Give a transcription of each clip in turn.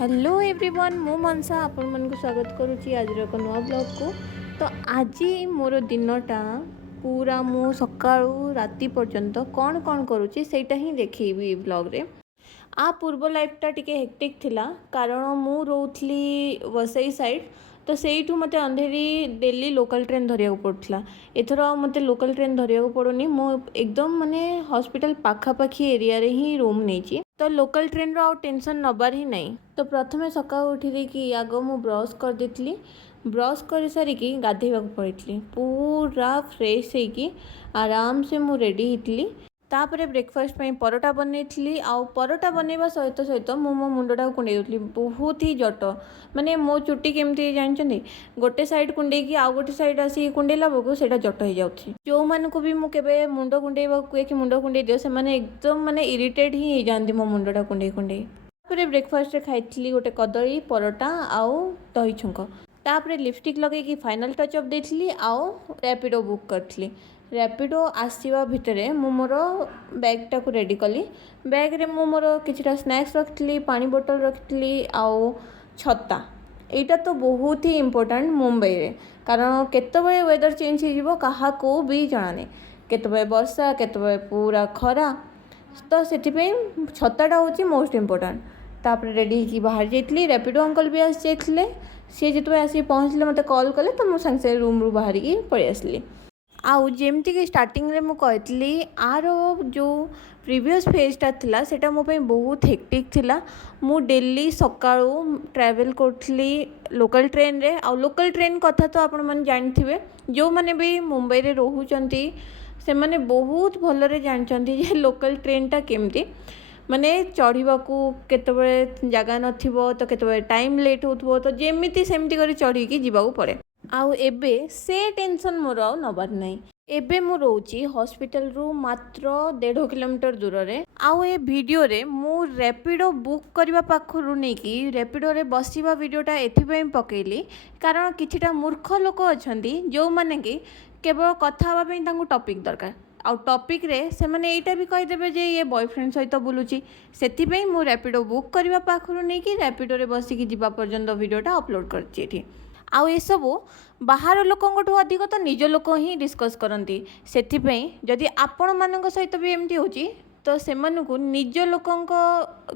Hello everyone मु मनसा आपण मन को स्वागत करुच्ची आज एक नुआ ब्लॉग को। तो आज मोर दिनटा पूरा मु सकाळू राति पर्यंत कौन कौन करुच्ची सेटा ही देखी ब्लॉग रे। आ पूर्व लाइफटा टिके हेक्टिक थिला कारण मु रोथली वसई साइड तो सेठू मते अंधेरी डेली लोकल ट्रेन धरिया पड़ता। एथर मते लोकल ट्रेन धरिया पड़ुनी मु एकदम माने हॉस्पिटल पाखापाखी एरिया रे ही रूम नहीं तो लोकल ट्रेन रो टेंशन नबार ही नहीं। तो प्रथमे सका उठी कि आग मु ब्रश कर देती ब्रश कर सारिकी गाधेवा पड़ी पूरा फ्रेश होगी आराम से मु रेडी होती। तापर ब्रेकफास्ट में परोटा बनई आउ परोटा बनवा सहित सहित मो मुंडटा कुंडे दूसरी बहुत ही जट माने मो चुट्टी केमती जानते गोटे साइड कुंडे कि आउ गोटे साइड आसी कुंडेला बेलू से जट हो जाऊँगी। जो मानक भी मुझे मुंड कुंडेवा कहे कि मुंड कुंडे दियो से माने एकदम माने इरिटेट ही हो जाती मो मुंडटा कुंडे कुंडे। तापर ब्रेकफास्ट रे खाई गोटे कदली परोटा आउ दही छुंक तापर लिपस्टिक लगे फाइनल टचअप देती आउ रैपिडो बुक करी। रैपिडो आसवा भितर मु मोर बैगटा को रेडी कली बैग रे मु मोर किछटा स्नैक्स रखी पानी बोतल रखी आउ छता एटा तो बहुत ही इम्पोर्टेंट मुंबई रे कारण केतबे वेदर चेंज हो क्या को भी जाना नहीं केतबे वर्षा केतबे पूरा खरा तो से छताटा हूँ मोस्ट इम्पोर्टेंट। तापर रेडी होकर बाहर जाइए रैपिडो अंकल भी आसी जाते सी जो आसी पहुँचले मत कॉल कले तो मुझे सागे रूम रू बाहर की पलि आसली। आउ जमती कि स्टार्टिंग रे मु कहती आर जो प्रीवियस फेजटा थिला सेटा मो पे बहुत हेक्टिक थिला। मु डेली सकाळू ट्रैवल करथली लोकल ट्रेन रे आउ लोकल ट्रेन कथा तो आपण मन जानथिबे जो माने भी मुंबई रे रहउचंती से माने बहुत भलरे जानचंती जे लोकल ट्रेनटा केमती माने चढ़ीबाकू केतबेले जगह नथिबो तो केतबेले टाइम लेट होथबो तो जेमिति सेमति करी चढ़ीकी जीवाकू पड़े। आउ एबे से टेंशन मोर आउ नबार नहीं एबे मु रोची हॉस्पिटल रू मात्र 1.5 किलोमीटर दूर रे। आउ ए वीडियो रे मु रैपिडो बुक करबा पाखरु नै कि रैपिडो रे बसिबा वीडियोटा एथिपै पकेइली कारण किछिटा मूर्ख लोक अछंती जो माने कि केवल कथा हवा पई तांकू टॉपिक दरकार आउ टॉपिक रे से माने एटा भी कहि देबे जे ये बॉयफ्रेंड सहित बुलुची सेथिपै मु रैपिडो बुक करबा पाखरु नै कि रैपिडो रे बसी कि जीवा पर्यंत वीडियोटा अपलोड करछि एठी। आउ ये सबू बाहर लोकंठू अधिक तो निज लोक ही डिस्कस करती से जदि आपण मान सहित भी एमती होची तो सेमानकु निज लोकंक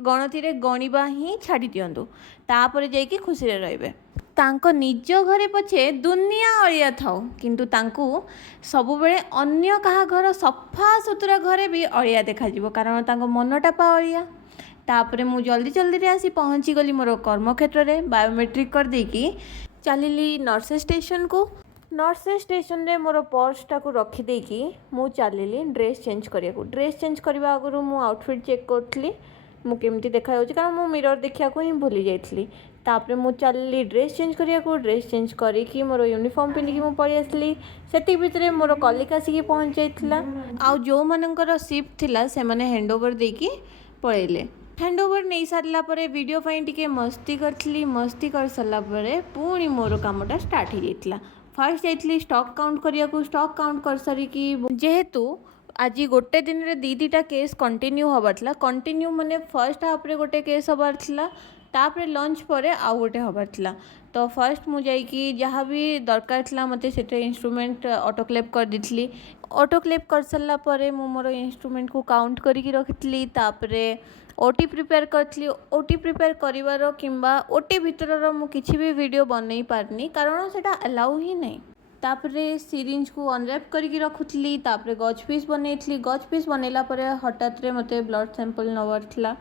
गणति रे गणिबा ही छाड़ी दियंतु तापर जाइकी खुशी रे रहिबे। तांको निज घरे पछे दुनिया अलिया थाउ किंतु तांकु सबु बेले अन्य कहा घर सफा सुतरा घरे भी अलिया देखा जिवो कारण तांको मनटा पा अलिया। तापर मु जल्दी जल्दी रे आसी पहुँची गली मोर कर्मक्षेत्र रे बायोमेट्रिक कर देकी चलिली नर्सेस स्टेशन को। नर्सेस स्टेशन रे मोर पर्सटा को रखीदे कि मु चलिली ड्रेस चेंज करिया को ड्रेस चेंज करबा आगु मु आउटफिट चेक करथली मु केमती देखा जाउची कारण मु मिरर देखिया को ही भूली जाइथली। तापर मु चलिली ड्रेस चेंज करिया को ड्रेस चेंज करिकी मोर यूनिफॉर्म पिंधि मु पळि आसली सेति भितरे मोर कलिक आसिकी पहुँच जाइथला। आउ जो मानकर शिफ्ट थिला से माने हैंडओवर देकी पळेले हैंडओवर नहीं सारा पर वीडियो टिके मस्ती करी मस्ती कर सारा पुणी मोर कामटा स्टार्ट हो जाता। फास्ट जाइली स्टॉक काउंट करिया को स्टॉक काउंट कर सारिकी जेहेतु आज गोटे दिन रे दीटा केस कंटिन्यू हबार था कंटिन्यू माने फर्स्ट हाफ रे गोटे केस हबार था तापर लंच पर आउ गोटे हबार था तो फर्स्ट मु जाइकी जहाँ भी दरकार था मते सेटे इंस्ट्रूमेंट ऑटोक्लेव कर दी ऑटोक्लेव कर सारा पर मु मोर इंस्ट्रूमेंट को काउंट करी रखी तापरे ओटी प्रिपेयर करी ओटी प्रिपेयर करिवार किंबा ओटी भितर मु किछि भी वीडियो बनई पारनी कारण सेटा अलाउ ही नहीं। तापरे सिरिंज को अनरैप करके रखुली तापरे गज पीस बनईली गज पीस बनैला पर हठात रे मते ब्लड सैंपल नवार था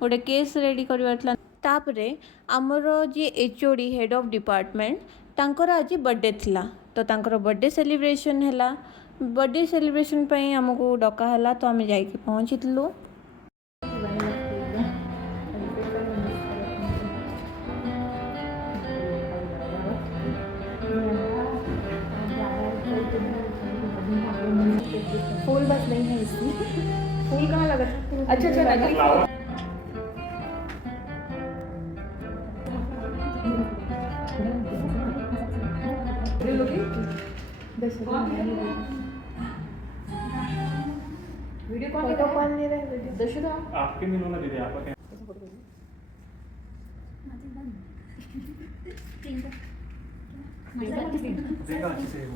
गोटे केस रेडी करवार था। तापरे आमर जी एचओडी हेड ऑफ डिपार्टमेंट तांकर आज बर्थडे थिला तो तांकर बर्थडे सेलिब्रेशन हैला बर्थडे सेलिब्रेशन पई हमको डका हैला तो आमे जाइके पहुंचितलु। फूल बस नहीं है इसमें फूल कहाँ लगा अच्छा अच्छा लगा वीडियो कौन ले रहा है वीडियो दशरथ आपके मिलो ना दीदी आपका 내가 주세요.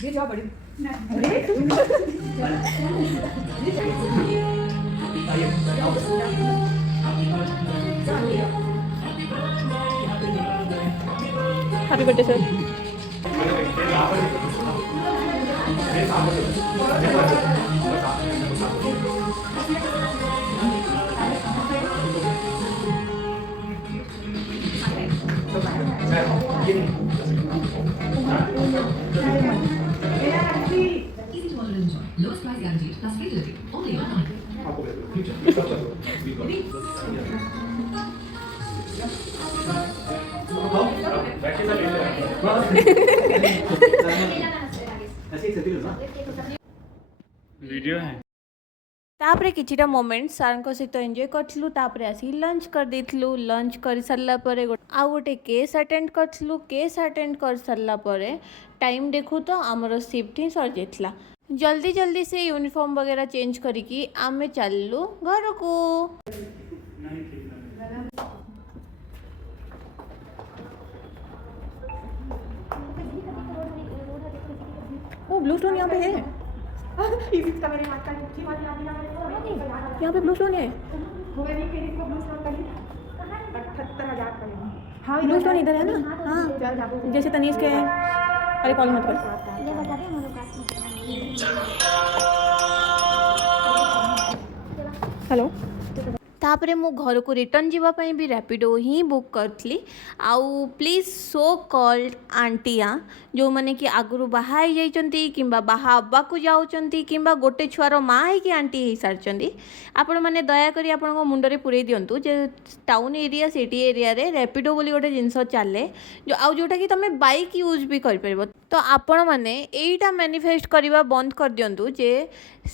ये जाओ बड़ी happy birthday sir. Easy to order and enjoy. Lowest price guaranteed. Plus free delivery. Only online. Video है तापरे किछिटा मोमेंट सारंको सहित एंजॉय करथिलु तापरे आसी लंच कर देथिलु लंच कर सारला परे आउ गोटे केस अटेंड करथिलु केस अटेंड कर सारला परे टाइम देखु तो आमर शिफ्ट ही सर जाइतला जल्दी जल्दी से यूनिफॉर्म वगैरह चेंज करिकी आमे चललु घर को। ओ ब्लू स्टोन यहाँ पे है, इसका मेरे हाथ का की बात याद नहीं यहाँ पे ब्लू स्टोन है। होगा नहीं फिर इसको ब्लू स्टोन करी 78,000 का। हाँ ब्लू स्टोन इधर है ना। हाँ चल जाओ जैसे तनीष के हैं। अरे कॉल मत कर। हेलो तापरे मु घर को रिटर्न जीवा पई भी रैपिडो ही बुक करथली आउ प्लीज सो कॉल्ड आंटिया जो माने कि आगुरु बाहा ही जाइचंती किंबा बाहा अब्बा को जाउचंती किंबा गोटे छुआर माँ है कि आंटी ही सारचंती आपण माने दया करी आपण मुंडरे पुरई दियंतु जे टाउन एरिया सिटी एरिया रे रैपिडो बोली गोटे जिनस चले जो आउ जोटा कि तमे बाइक यूज भी कर परबो तो आपण माने एटा मैनिफेस्ट करबा बंद कर दियंतु जे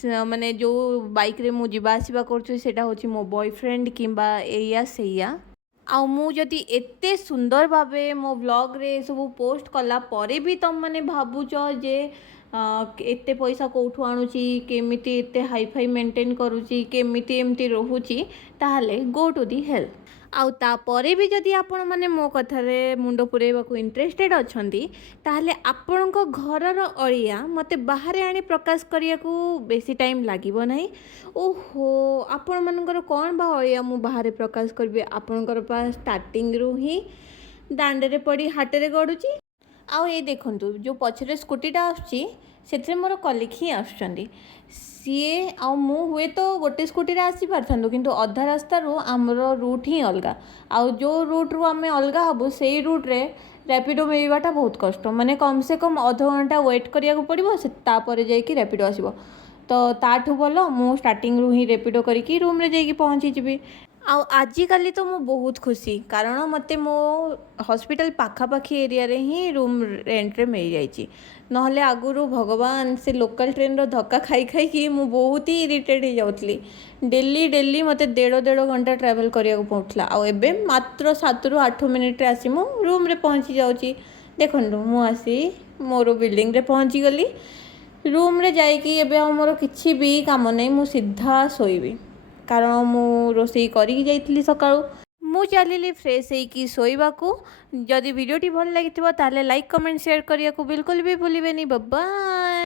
माने जो बाइक रे मु जीवा आसीबा करछु सेटा होची मो बॉयफ्रेंड किंबा एया सेया आउ मु जदि एते सुंदर भावे मो ब्लॉग रे सब पोस्ट कला परे भी तुम माने भाबुच जे एते पैसा कोठु आणुची केमिति एते हाई फाई मेंटेन करूची केमिति एमती रहूची ताहले गो टू दी हेल्प आउ तापरे भी जदि आपण माने मो कथारे मुंड पुरेबाकू इंटरेस्टेड अछंती ताहले आपणको घरर अळिया मते बाहरे आनी प्रकाश करियाकू बेसी टाइम लागिबो नाही। ओहो आपण मानकर कोन बा अळिया मु बाहरे प्रकाश करबे आपणकर पा स्टार्टिंग रु ही दांडरे पड़ी हाटरे गडुची आउ ए देखंतु जो पछरे स्कूटीटा आछी सेथरे मोर कलिक ही आछंती सीए आउ मु हुए तो गोटे स्कूटी आसी पारथानु किंतु अधा रास्ता रू आमर रूट ही अलगा आउ जो रूट रू आमे अलगा हबु सेई रूट रे रैपिडो मिलवाटा बहुत कष्ट माने कम से कम आधा घंटा वेट करिया को पड़िबो से तापरे जाइकी रैपिडो आसीबो तो ताठू भलो मु स्टार्टिंग रू ही रैपिडो करिकी रूम रे जाइकी पहुंची जिबी आउ आजिकाली तो मु बहुत खुशी कारण मते मो हॉस्पिटल पाखापाखी एरिया रे ही रूम रेंट रे मिल जाइची नहले आगुरु भगवान से लोकल ट्रेन रो धक्का खाई खाई कि मु बहुत ही इरिटेट हो जाउतली डेली डेली मते 1.5 घंटा ट्रैवल करिया को पड़थला आउ एबे मात्र 7 रु 8 मिनिट रे आसी मु रूम रे पहुंची जाउची देखंडु मु आसी मोर बिल्डिंग रे पहुंची गली रूम रे जाई कि एबे मोर किछि भी काम नै मु सीधा सोईबी कारण मु रोसई करी जाइतली सकाळू मु चलिली फ्रेश होइकी सोइबाकू जदि वीडियोटी भल लागिथिबो ताले लाइक कमेंट शेयर करिया को बिल्कुल भी भूलिबेनी बाय।